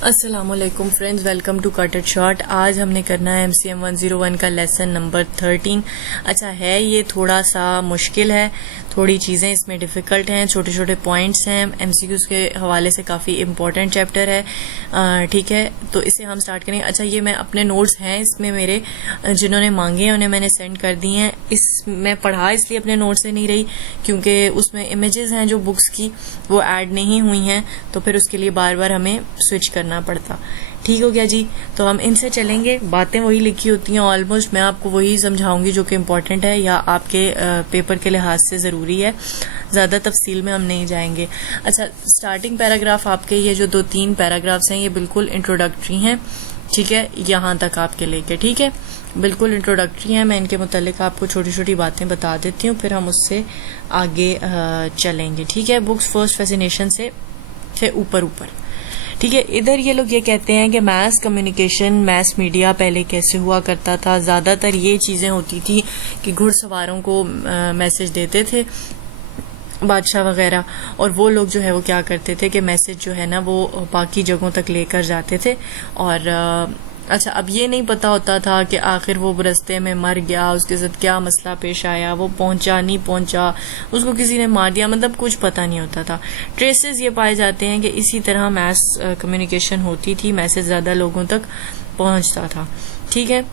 अस्सलामुअलैकुम friends, welcome to cut it short. आज हमने करना है MCM 101 का लेसन नंबर 13। अच्छा है, ये थोड़ा सा मुश्किल है, थोड़ी चीज़ें इसमें डिफ़िकल्ट हैं, छोटे छोटे पॉइंट्स हैं, MCQs के हवाले से काफ़ी इम्पोर्टेंट चैप्टर है। ठीक है, तो इसे हम स्टार्ट करेंगे। अच्छा, ये मैं अपने नोट्स हैं इसमें मेरे, जिन्होंने मांगे हैं उन्हें मैंने सेंड कर दिए हैं। मैं पढ़ा इसलिए अपने नोट्स से नहीं रही क्योंकि उसमें इमेजेस हैं जो बुक्स की वो ऐड नहीं हुई हैं, तो फिर उसके लिए बार बार हमें स्विच करना पड़ता। ठीक हो गया जी, तो हम इनसे चलेंगे। बातें वही लिखी होती हैं ऑलमोस्ट, मैं आपको वही समझाऊंगी जो कि इम्पोर्टेंट है या आपके पेपर के लिहाज से ज़रूरी है। ज़्यादा तफसील में हम नहीं जाएंगे। अच्छा, स्टार्टिंग पैराग्राफ आपके ये जो 2-3 पैराग्राफ्स हैं ये बिल्कुल इंट्रोडक्टरी हैं। ठीक है, यहाँ तक आपके लेके, ठीक है, बिल्कुल इंट्रोडक्टरी है। मैं इनके मुतालिक आपको छोटी छोटी बातें बता देती हूँ, फिर हम उससे आगे चलेंगे। ठीक है, बुक्स फर्स्ट फैसिनेशन से ऊपर ऊपर। ठीक है, इधर ये लोग ये कहते हैं कि मास कम्युनिकेशन, मास मीडिया पहले कैसे हुआ करता था। ज़्यादातर ये चीज़ें होती थी कि घुड़सवारों को मैसेज देते थे बादशाह वगैरह, और वो लोग जो है वो क्या करते थे कि मैसेज जो है ना वो बाकी जगहों तक लेकर जाते थे। और अच्छा, अब ये नहीं पता होता था कि आखिर वो रास्ते में मर गया, उसके साथ क्या मसला पेश आया, वो पहुंचा नहीं पहुंचा, उसको किसी ने मार दिया, मतलब कुछ पता नहीं होता था। ट्रेसेस ये पाए जाते हैं कि इसी तरह मैस कम्युनिकेशन होती थी, मैसेज ज़्यादा लोगों तक पहुंचता था। ठीक है,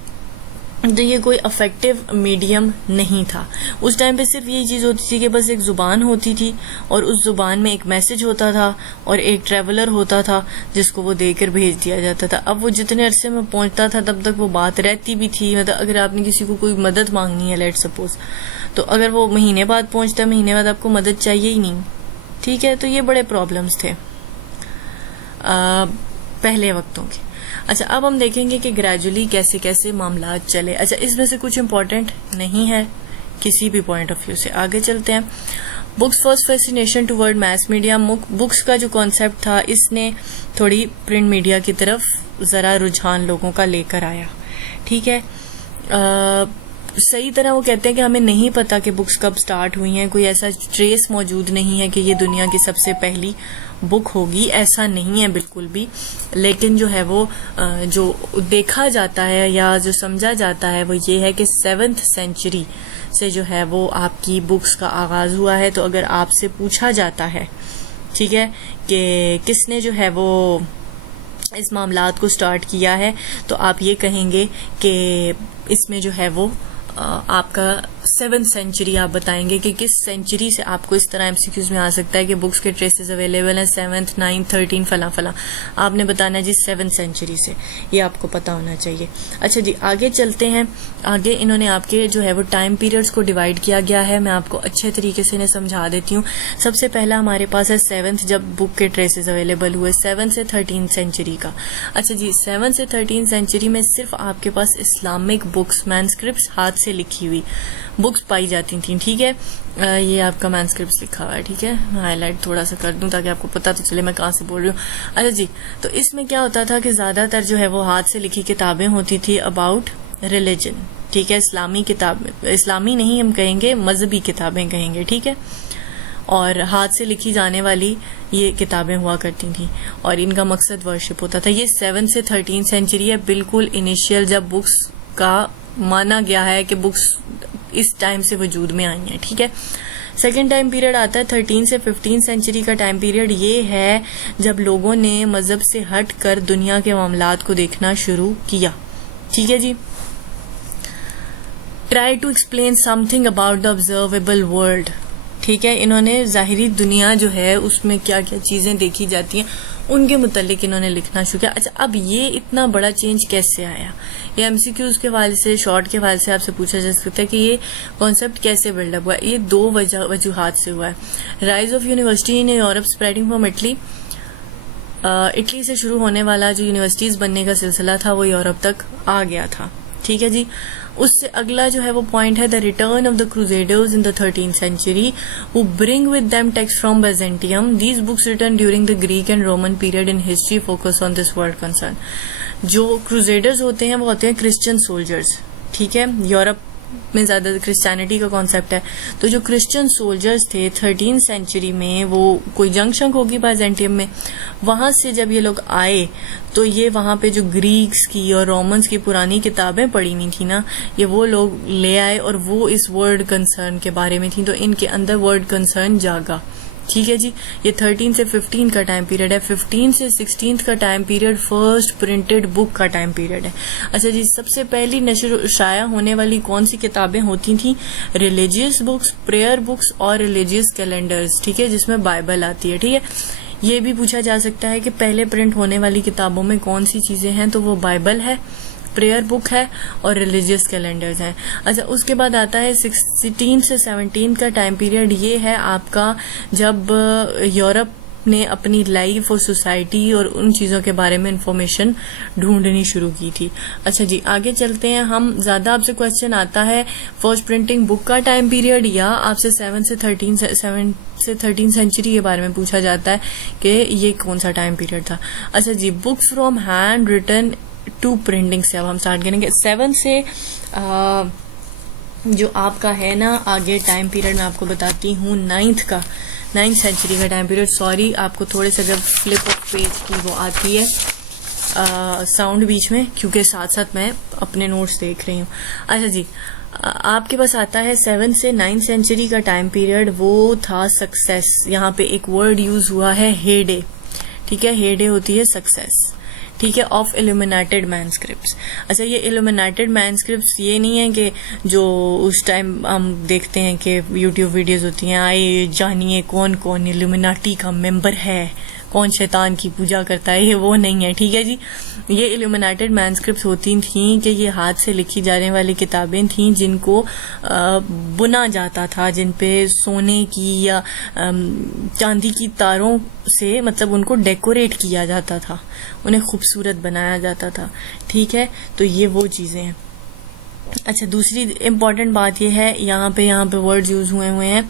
तो ये कोई अफेक्टिव मीडियम नहीं था। उस टाइम पे सिर्फ यही चीज़ होती थी कि बस एक ज़ुबान होती थी और उस ज़ुबान में एक मैसेज होता था और एक ट्रैवलर होता था जिसको वो देकर भेज दिया जाता था। अब वो जितने अरसे में पहुंचता था तब तक वो बात रहती भी थी। मतलब अगर आपने किसी को कोई मदद मांगनी है, लेट सपोज, तो अगर वो महीने बाद पहुंचता है, महीने बाद आपको मदद चाहिए ही नहीं। ठीक है, तो ये बड़े प्रॉब्लम्स थे पहले वक्तों के। अच्छा, अब हम देखेंगे कि ग्रेजुअली कैसे कैसे मामला चले। अच्छा, इसमें से कुछ इम्पोर्टेंट नहीं है किसी भी पॉइंट ऑफ व्यू से। आगे चलते हैं। Books first fascination toward mess media. Books का जो कॉन्सेप्ट था इसने थोड़ी प्रिंट मीडिया की तरफ ज़रा रुझान लोगों का लेकर आया। ठीक है, सही तरह वो कहते हैं कि हमें नहीं पता कि बुक्स कब स्टार्ट हुई हैं, कोई ऐसा ट्रेस मौजूद नहीं है कि ये दुनिया की सबसे पहली बुक होगी, ऐसा नहीं है बिल्कुल भी। लेकिन जो है वो जो देखा जाता है या जो समझा जाता है वो ये है कि 7th सेंचुरी से जो है वो आपकी बुक्स का आगाज हुआ है। तो अगर आपसे पूछा जाता है, ठीक है, कि किसने जो है वो इस मामलात को स्टार्ट किया है, तो आप ये कहेंगे कि इसमें जो है वो आपका 7th सेंचुरी आप बताएंगे कि किस सेंचुरी से आपको इस तरह MCQs में आ सकता है कि बुक्स के ट्रेसेस अवेलेबल हैं 7th, 9th, 13 फला फला। आपने बताना है जी 7th सेंचुरी से, ये आपको पता होना चाहिए। अच्छा जी, आगे चलते हैं। आगे इन्होंने आपके जो है वो टाइम पीरियड्स को डिवाइड किया गया है। मैं आपको अच्छे तरीके से इन्हें समझा देती हूँ। सबसे पहला हमारे पास है 7th, जब बुक के ट्रेसेस अवेलेबल हुए, 7 से 13 सेंचुरी का। अच्छा जी, 7 से 13 सेंचुरी में सिर्फ आपके पास इस्लामिक बुक्स, मैनस्क्रिप्ट्स, हाथ से लिखी हुई बुक्स पाई जाती थी। ठीक है, ये आपका मैनस्क्रिप्ट्स लिखा हुआ है। ठीक है, मैं हाईलाइट थोड़ा सा कर दूं ताकि आपको पता तो चले मैं कहाँ से बोल रही हूँ। अच्छा जी, तो इसमें क्या होता था कि ज्यादातर जो है वो हाथ से लिखी किताबें होती थी अबाउट रिलीजन। ठीक है, इस्लामी किताबें, इस्लामी नहीं हम कहेंगे, मजहबी किताबें कहेंगे। ठीक है, और हाथ से लिखी जाने वाली ये किताबें हुआ करती थी और इनका मकसद वर्शिप होता था। ये 7 से 13 सेंचुरी है, बिल्कुल इनिशियल जब बुक्स का माना गया है कि बुक्स इस टाइम से वजूद में आई हैं। ठीक है, सेकेंड टाइम पीरियड आता है 13 से 15 सेंचुरी का टाइम पीरियड। ये है जब लोगों ने मजहब से हट कर दुनिया के मामलात को देखना शुरू किया। ठीक है जी, try to explain something about the observable world. ठीक है, इन्होंने जाहिरी दुनिया जो है उसमें क्या क्या चीजें देखी जाती हैं उनके मुतालिक इन्होंने लिखना शुरू किया। अच्छा, अब ये इतना बड़ा चेंज कैसे आया, ये MCQs के हवाले से, शॉर्ट के हवाले से आपसे पूछा जा सकता है कि ये कॉन्सेप्ट कैसे बिल्डअप हुआ। ये 2 वजूहात से हुआ है। Rise of university in Europe spreading from Italy. Italy से शुरू होने वाला जो यूनिवर्सिटीज बनने का सिलसिला था वो यूरोप तक आ गया था। ठीक है जी, उससे अगला जो है वो पॉइंट है the return of the crusaders in the 13th century who bring with them text from Byzantium. These books return during the Greek and Roman period in history focus on this world concern. जो crusaders होते हैं वो होते हैं Christian soldiers. ठीक है, Europe में ज्यादा क्रिश्चियनिटी का कॉन्सेप्ट है। तो जो क्रिश्चियन सोल्जर्स थे 13th सेंचुरी में, वो कोई जंक्शन होगी बाइजेंटियम में, वहां से जब ये लोग आए तो ये वहां पे जो ग्रीक्स की और रोमन्स की पुरानी किताबें पढ़ी हुई थी ना, ये वो लोग ले आए और वो इस वर्ड कंसर्न के बारे में थी, तो इनके अंदर वर्ड कंसर्न जागा। ठीक है जी, ये 13 से 15 का टाइम पीरियड है। 15 से 16 का time period first printed book का टाइम पीरियड है। अच्छा जी, सबसे पहली नशर शाया होने वाली कौन सी किताबें होती थी? रिलीजियस बुक्स, प्रेयर बुक्स और रिलीजियस कैलेंडर्स। ठीक है, जिसमें बाइबल आती है। ठीक है, ये भी पूछा जा सकता है कि पहले प्रिंट होने वाली किताबों में कौन सी चीजें हैं, तो वो बाइबल है, प्रेयर बुक है और रिलीजियस कैलेंडर्स हैं। अच्छा, उसके बाद आता है 16 से 17 का टाइम पीरियड। ये है आपका जब यूरोप ने अपनी लाइफ और सोसाइटी और उन चीजों के बारे में इंफॉर्मेशन ढूंढनी शुरू की थी। अच्छा जी, आगे चलते हैं हम। ज्यादा आपसे क्वेश्चन आता है फर्स्ट प्रिंटिंग बुक का टाइम पीरियड, या आपसे 7 से 13 सेंचुरी के बारे में पूछा जाता है कि ये कौन सा टाइम पीरियड था। अच्छा जी, books from hand written to printing से अब हम स्टार्ट करेंगे। 7 से जो आपका है ना आगे टाइम पीरियड मैं आपको बताती हूँ 9th सेंचुरी का टाइम पीरियड। सॉरी, आपको थोड़े से जब फ्लिप ऑफ पेज की वो आती है साउंड बीच में, क्योंकि साथ साथ मैं अपने नोट्स देख रही हूँ। अच्छा जी, आपके पास आता है 7 से 9 सेंचुरी का टाइम पीरियड, वो था सक्सेस। यहाँ पे एक वर्ड यूज हुआ है हेडे। ठीक है, हेडे होती है सक्सेस। ठीक है, ऑफ इल्यूमिनेटेड मैनस्क्रिप्ट्स। अच्छा, ये इल्यूमिनेटेड मैनस्क्रिप्ट्स ये नहीं है कि जो उस टाइम हम देखते हैं कि यूट्यूब वीडियोस होती हैं, आइए जानिए कौन कौन इल्यूमिनाटी का मेंबर है, कौन शैतान की पूजा करता है, ये वो नहीं है। ठीक है जी, ये इल्यूमिनेटेड मैनस्क्रिप्ट्स होती थी कि ये हाथ से लिखी जाने वाली किताबें थीं जिनको बुना जाता था, जिन पे सोने की या चांदी की तारों से मतलब उनको डेकोरेट किया जाता था, उन्हें खूबसूरत बनाया जाता था। ठीक है, तो ये वो चीजें हैं। अच्छा, दूसरी इम्पोर्टेंट बात यह है, यहाँ पे वर्ड्स यूज हुए हैं,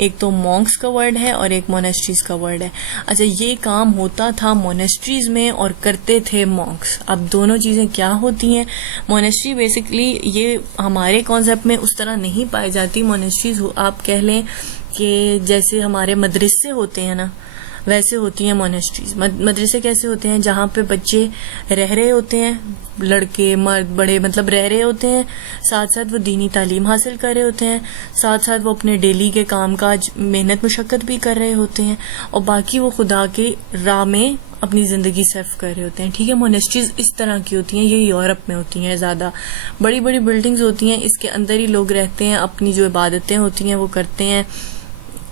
एक तो मॉन्क्स का वर्ड है और एक मोनेस्ट्रीज का वर्ड है। अच्छा, ये काम होता था मोनेस्ट्रीज में और करते थे मॉन्क्स। अब दोनों चीजें क्या होती हैं? मोनेस्ट्री बेसिकली ये हमारे कॉन्सेप्ट में उस तरह नहीं पाई जाती। मोनेस्ट्रीज आप कह लें कि जैसे हमारे मदरसे होते हैं ना, वैसे होती हैं मोनेस्ट्रीज। मदरसे कैसे होते हैं? जहाँ पे बच्चे रह रहे होते हैं, लड़के मर्द बड़े मतलब रह रहे होते हैं, साथ साथ वो दीनी तालीम हासिल कर रहे होते हैं, साथ साथ वो अपने डेली के कामकाज मेहनत मुशक्कत भी कर रहे होते हैं, और बाकी वो खुदा के राह में अपनी जिंदगी सर्व कर रहे होते हैं। ठीक है, मोनेस्ट्रीज इस तरह की होती हैं, ये यूरोप में होती हैं ज्यादा। बड़ी बड़ी बिल्डिंग्स होती हैं, इसके अंदर ही लोग रहते हैं, अपनी जो इबादतें होती हैं वो करते हैं,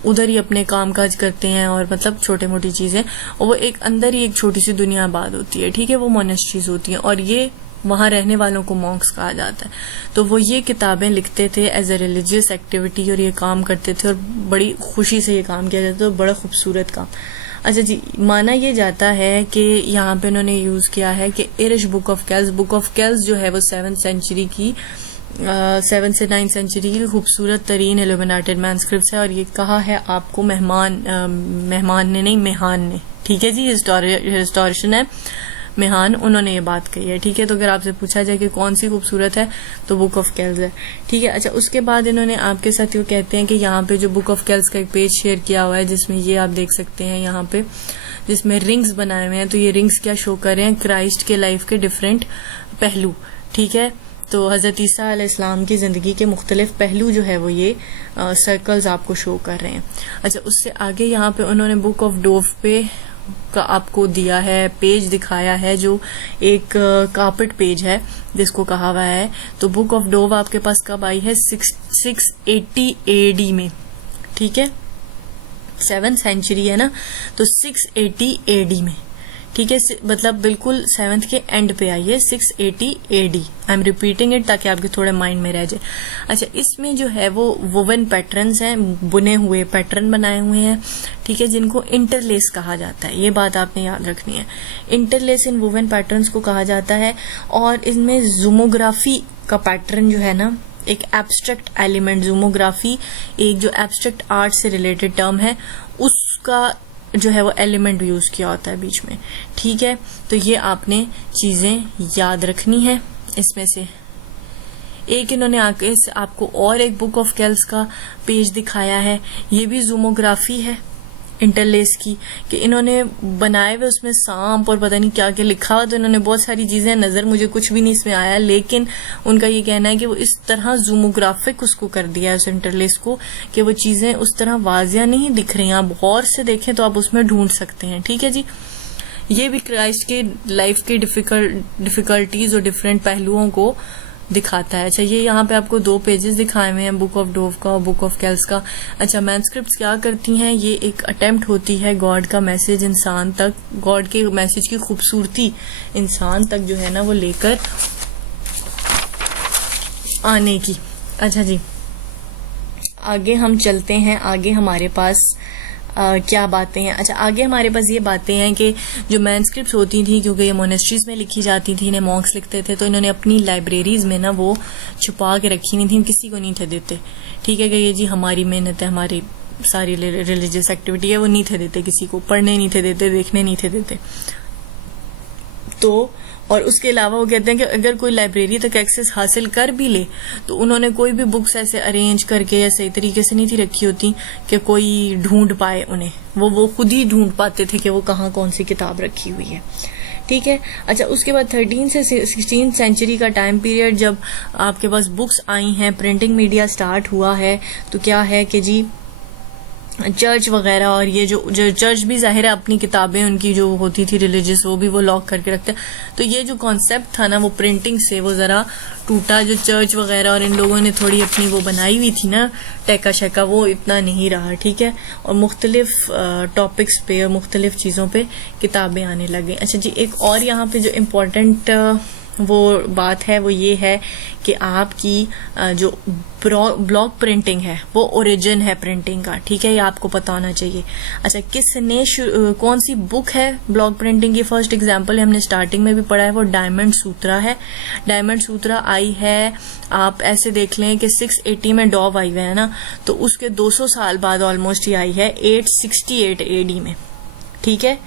उधर ही अपने कामकाज करते हैं, और मतलब छोटे मोटी चीजें, और वो एक अंदर ही एक छोटी सी दुनिया आबाद होती है। ठीक है, वो मोनेस्ट्रीज होती हैं, और ये वहां रहने वालों को मॉन्क्स कहा जाता है। तो वो ये किताबें लिखते थे एज ए रिलीजियस एक्टिविटी, और ये काम करते थे और बड़ी खुशी से ये काम किया जाता था, बड़ा खूबसूरत काम। अच्छा जी, माना ये जाता है कि यहाँ पे उन्होंने यूज किया है कि इरिश बुक ऑफ केल्स जो है वो 7th सेंचुरी की 7 से 9 सेंचुरी की खूबसूरत तरीन इल्यूमिनेटेड मैनस्क्रिप्ट्स है, और ये कहा है आपको मेहमान ने। ठीक है जी, हिस्टोरियन है मेहान, उन्होंने ये बात कही है। ठीक है, तो अगर आपसे पूछा जाए कि कौन सी खूबसूरत है तो बुक ऑफ केल्स है। ठीक है, अच्छा, उसके बाद इन्होंने आपके साथ ये कहते हैं कि यहाँ पे जो बुक ऑफ केल्स का एक पेज शेयर किया हुआ है, जिसमें ये आप देख सकते हैं यहाँ पे, जिसमें रिंग्स बनाए हुए हैं। तो ये रिंग्स क्या शो कर रहे हैं? क्राइस्ट के लाइफ के डिफरेंट पहलू। ठीक है, तो हजरत ईसा अलैहिस्सलाम की जिंदगी के मुख्तलिफ पहलू जो है वो ये सर्कल्स आपको शो कर रहे हैं। अच्छा, उससे आगे यहाँ पे उन्होंने बुक ऑफ डोव पे का आपको दिया है, पेज दिखाया है, जो एक कार्पेट पेज है जिसको कहा हुआ है। तो बुक ऑफ डोव आपके पास कब आई है? 680 AD में। ठीक है, 7th सेंचुरी है ना, तो 680 AD में। ठीक है, मतलब बिल्कुल 7th के एंड पे आई है, 680 AD। I am repeating it ताकि आपके थोड़े माइंड में रह जाए। अच्छा, इसमें जो है वो वोवन पैटर्न्स हैं, बुने हुए पैटर्न बनाए हुए हैं। ठीक है, जिनको इंटरलेस कहा जाता है, ये बात आपने याद रखनी है। इंटरलेस इन वोवन पैटर्न्स को कहा जाता है, और इनमें जूमोग्राफी का पैटर्न जो है ना, एक एब्स्ट्रैक्ट एलिमेंट, जूमोग्राफी एक जो एब्स्ट्रैक्ट आर्ट से रिलेटेड टर्म है, उसका जो है वो एलिमेंट यूज किया होता है बीच में। ठीक है, तो ये आपने चीजें याद रखनी है। इसमें से एक इन्होंने आके आपको और एक बुक ऑफ केल्स का पेज दिखाया है, ये भी जूमोग्राफी है इंटरलेस की, कि इन्होंने बनाए हुए उसमें सांप और पता नहीं क्या क्या लिखा हुआ, तो इन्होंने बहुत सारी चीजें, नजर मुझे कुछ भी नहीं इसमें आया, लेकिन उनका ये कहना है कि वो इस तरह जूमोग्राफिक उसको कर दिया है उस इंटरलेस को कि वो चीजें उस तरह वाजिया नहीं दिख रही। आप गौर से देखें तो आप उसमें ढूंढ सकते हैं। ठीक है जी, ये भी क्राइस्ट के लाइफ के डिफिकल्टीज और डिफरेंट पहलुओं को दिखाता है। अच्छा, ये यहाँ पे आपको 2 पेजेस दिखाए हुए हैं, बुक ऑफ डोव का और बुक ऑफ केल्स का। अच्छा, मैनस्क्रिप्ट्स क्या करती हैं, ये एक अटेम्प्ट होती है गॉड का मैसेज इंसान तक, गॉड के मैसेज की खूबसूरती इंसान तक जो है ना वो लेकर आने की। अच्छा जी, आगे हम चलते हैं, आगे हमारे पास क्या बातें हैं। अच्छा, आगे हमारे पास ये बातें हैं कि जो मैनस्क्रिप्ट्स होती थी, क्योंकि ये मोनेस्ट्रीज में लिखी जाती थी, इन्हें मॉन्क्स लिखते थे, तो इन्होंने अपनी लाइब्रेरीज में ना वो छुपा के रखी नहीं थी, किसी को नहीं थे देते। ठीक है कि ये जी हमारी मेहनत है, हमारी सारी रिलीजियस एक्टिविटी है, वो नहीं थे देते किसी को, पढ़ने नहीं थे देते, देखने नहीं थे देते। तो और उसके अलावा वो कहते हैं कि अगर कोई लाइब्रेरी तक एक्सेस हासिल कर भी ले तो उन्होंने कोई भी बुक्स ऐसे अरेंज करके या सही तरीके से नहीं थी रखी होती कि कोई ढूंढ पाए उन्हें, वो खुद ही ढूंढ पाते थे कि वो कहाँ कौन सी किताब रखी हुई है। ठीक है। अच्छा, उसके बाद 13 से 16 सेंचुरी का टाइम पीरियड जब आपके पास बुक्स आई हैं, प्रिंटिंग मीडिया स्टार्ट हुआ है, तो क्या है कि जी चर्च वगैरह, और ये जो चर्च भी जाहिर है अपनी किताबें उनकी जो होती थी रिलीजियस वो भी वो लॉक करके रखते हैं, तो ये जो कॉन्सेप्ट था ना वो प्रिंटिंग से वो जरा टूटा। जो चर्च वगैरह और इन लोगों ने थोड़ी अपनी वो बनाई हुई थी ना टेका शेका, वो इतना नहीं रहा। ठीक है, और मुख्तलिफ टॉपिक्स पे और मुख्तलिफ चीजों पे किताबें आने लगे। अच्छा जी, एक और यहाँ पे जो इम्पोर्टेंट वो बात है वो ये है कि आपकी जो ब्लॉक प्रिंटिंग है वो ओरिजिन है प्रिंटिंग का। ठीक है, ये आपको पता होना चाहिए। अच्छा, किसने कौन सी बुक है ब्लॉक प्रिंटिंग की? फर्स्ट एग्जांपल हमने स्टार्टिंग में भी पढ़ा है, वो डायमंड सूत्रा है। डायमंड सूत्रा आई है, आप ऐसे देख लें कि 680 में डॉव आई हुए है ना, तो उसके 200 साल बाद ऑलमोस्ट ही आई है 868 एडी में। ठीक है,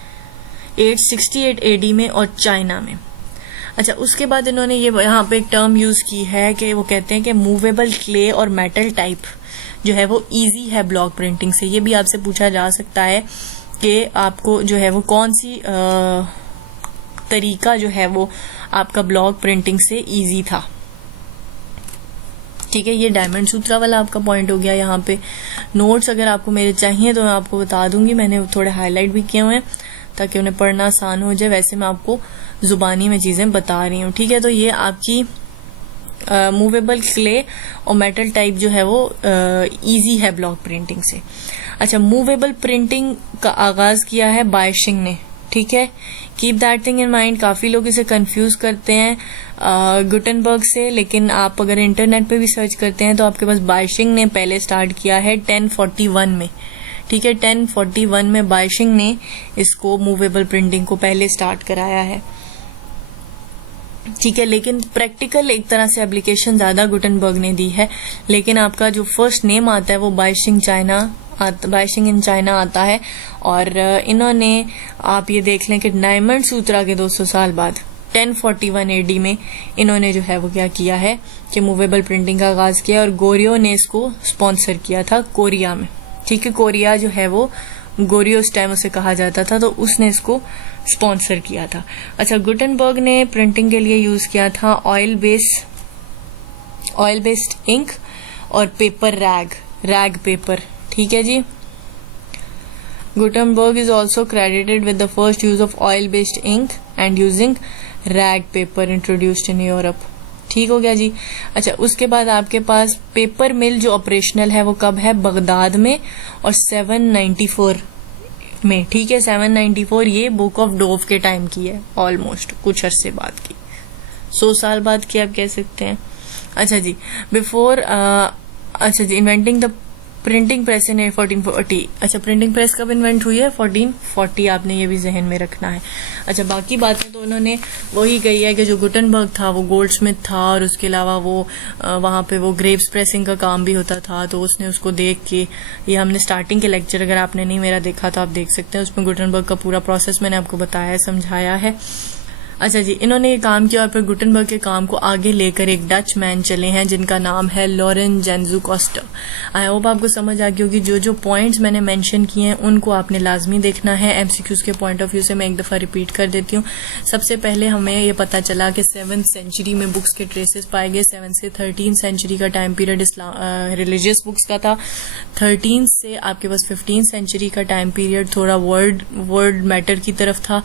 868 एडी में और चाइना में। अच्छा, उसके बाद इन्होंने ये यहाँ पे एक टर्म यूज की है कि वो कहते हैं कि मूवेबल क्ले और मेटल टाइप जो है वो इजी है ब्लॉक प्रिंटिंग से। ये भी आपसे पूछा जा सकता है कि आपको जो है वो कौन सी तरीका जो है वो आपका ब्लॉक प्रिंटिंग से इजी था। ठीक है, ये डायमंड सूत्रा वाला आपका पॉइंट हो गया। यहाँ पे नोट्स अगर आपको मेरे चाहिए तो मैं आपको बता दूंगी, मैंने थोड़े हाईलाइट भी किए हुए हैं ताकि उन्हें पढ़ना आसान हो जाए। वैसे मैं आपको जुबानी में चीजें बता रही हूँ। ठीक है, तो ये आपकी मूवेबल क्ले और मेटल टाइप जो है वो इजी है ब्लॉक प्रिंटिंग से। अच्छा, मूवेबल प्रिंटिंग का आगाज किया है बायशिंग ने। ठीक है, keep that thing in mind. काफी लोग इसे कंफ्यूज करते हैं गुटेनबर्ग से, लेकिन आप अगर इंटरनेट पे भी सर्च करते हैं तो आपके पास बायशिंग ने पहले स्टार्ट किया है 1041 में। ठीक है, 1041 में बायशिंग ने इसको मूवेबल प्रिंटिंग को पहले स्टार्ट कराया है। ठीक है, लेकिन प्रैक्टिकल एक तरह से एप्लीकेशन ज्यादा गुटेनबर्ग ने दी है, लेकिन आपका जो फर्स्ट नेम आता है वो बायशिंग इन चाइना आता है। और इन्होंने, आप ये देख लें कि डायमंड सूत्रा के 200 साल बाद 1041 एडी में इन्होंने जो है वो क्या किया है कि मूवेबल प्रिंटिंग का आगाज किया, और गोरियो ने इसको स्पॉन्सर किया था कोरिया में। ठीक है, कोरिया जो है वो गोरियो उस टाइम उसे कहा जाता था, तो उसने इसको स्पॉन्सर किया था। अच्छा, गुटेनबर्ग ने प्रिंटिंग के लिए यूज किया था ऑयल बेस्ड इंक और पेपर रैग पेपर। ठीक है जी, Gutenberg is also credited with the first use of oil based ink and using rag paper introduced in Europe. ठीक हो गया जी। अच्छा, उसके बाद आपके पास पेपर मिल जो ऑपरेशनल है वो कब है? बगदाद में और 794 में। ठीक है, 794 ये बुक ऑफ डोव के टाइम की है, ऑलमोस्ट कुछ अरसे बाद की, 100 साल बाद की आप कह सकते हैं। अच्छा जी, अच्छा जी, inventing the printing press in 1440। अच्छा, प्रिंटिंग प्रेस कब इन्वेंट हुई है? 1440, आपने ये भी जहन में रखना है। अच्छा, बाकी बातें तो उन्होंने वही कही है कि जो गुटेनबर्ग था वो गोल्डस्मिथ था, और उसके अलावा वो वहां पे वो ग्रेप्स प्रेसिंग का काम भी होता था, तो उसने उसको देख के, ये हमने स्टार्टिंग के लेक्चर अगर आपने नहीं मेरा देखा तो आप देख सकते हैं, उसमें गुटेनबर्ग का पूरा प्रोसेस मैंने आपको बताया है, समझाया है। अच्छा जी, इन्होंने ये काम किया और फिर गुटेनबर्ग के काम को आगे लेकर एक डच मैन चले हैं जिनका नाम है लॉरेन जेंजू कॉस्टर। आई होप आपको समझ आ गई होगी। जो जो पॉइंट्स मैंने मेंशन किए हैं उनको आपने लाजमी देखना है। एमसीक्यूज के पॉइंट ऑफ व्यू से मैं एक दफा रिपीट कर देती हूँ। सबसे पहले हमें ये पता चला कि 7th सेंचुरी में बुक्स के ट्रेसेस पाए गए। 7 से 13 सेंचुरी का टाइम पीरियड रिलीजियस बुक्स का था। 13 से आपके पास 15 सेंचुरी का टाइम पीरियड थोड़ा वर्ड मैटर की तरफ था।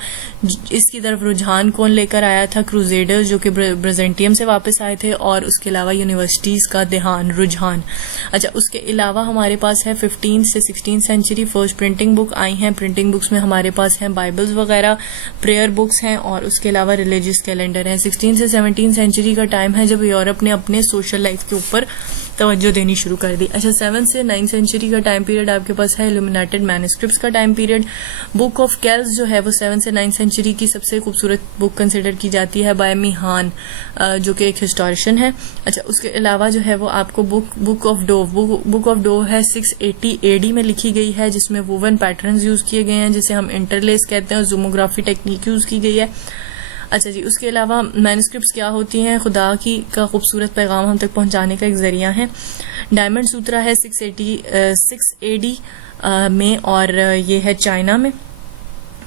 इसकी तरफ रुझान कौन लेकर आया था? क्रूजेडर्स, जो कि ब्राजेंटियम से वापस आए थे, और उसके अलावा यूनिवर्सिटीज का रुझान। अच्छा, उसके अलावा हमारे पास है 15 से 16 सेंचुरी फर्स्ट प्रिंटिंग बुक आई हैं। प्रिंटिंग बुक्स में हमारे पास हैं बाइबल्स वगैरह, प्रेयर बुक्स हैं, और उसके अलावा रिलीजियस कैलेंडर है। 16 से 17 सेंचुरी का टाइम है जब यूरोप ने अपने सोशल लाइफ के ऊपर तवज्जो देनी शुरू कर दी। अच्छा, 7 से 9 सेंचुरी का टाइम पीरियड आपके पास है इल्यूमिनेटेड मैन्युस्क्रिप्ट्स का टाइम पीरियड। बुक ऑफ केल्स जो है वो 7 से 9 सेंचुरी की सबसे खूबसूरत बुक कंसिडर की जाती है बाय मिहान, जो कि एक हिस्टोरिशियन है। अच्छा, उसके अलावा जो है वो आपको बुक ऑफ डोव है 680 AD में लिखी गई है, जिसमें वोवन पैटर्न्स यूज किए गए हैं जिसे हम इंटरलेस कहते हैं, और ज़ूमोग्राफी टेक्निक यूज की गई है। अच्छा जी, उसके अलावा मैन्युस्क्रिप्ट्स क्या होती हैं? खुदा का खूबसूरत पैगाम हम तक पहुंचाने का एक जरिया है। डायमंड सूत्रा है 6 AD में, और ये है चाइना में।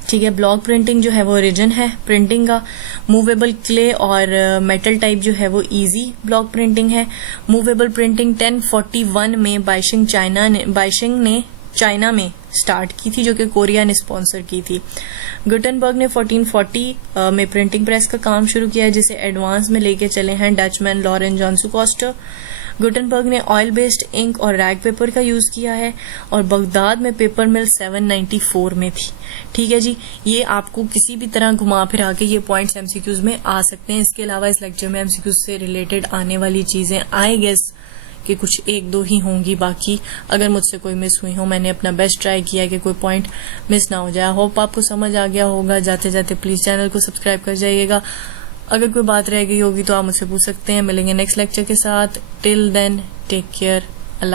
ठीक है, ब्लॉक प्रिंटिंग जो है वो ओरिजिन है प्रिंटिंग का। मूवेबल क्ले और मेटल टाइप जो है वो इजी ब्लॉक प्रिंटिंग है। मूवेबल प्रिंटिंग 1041 में बाइशिंग ने चाइना में स्टार्ट की थी, जो कि कोरिया ने स्पॉन्सर की थी। गुटेनबर्ग ने 1440 में प्रिंटिंग प्रेस का काम शुरू किया, जिसे एडवांस में लेके चले हैं डचमैन लॉरेन जेंजू कॉस्टर। गुटेनबर्ग ने ऑयल बेस्ड इंक और रैग पेपर का यूज किया है, और बगदाद में पेपर मिल 794 में थी। ठीक है जी, ये आपको किसी भी तरह घुमा फिरा के ये पॉइंट्स एमसीक्यूज में आ सकते हैं। इसके अलावा इस लेक्चर में एमसीक्यूज से रिलेटेड आने वाली चीजें आई गेस कि कुछ 1-2 ही होंगी, बाकी अगर मुझसे कोई मिस हुई हो, मैंने अपना बेस्ट ट्राई किया कि कोई पॉइंट मिस ना हो जाए। होप आपको समझ आ गया होगा। जाते जाते प्लीज चैनल को सब्सक्राइब कर जाइएगा। अगर कोई बात रह गई होगी तो आप मुझसे पूछ सकते हैं। मिलेंगे नेक्स्ट लेक्चर के साथ। Till then take care.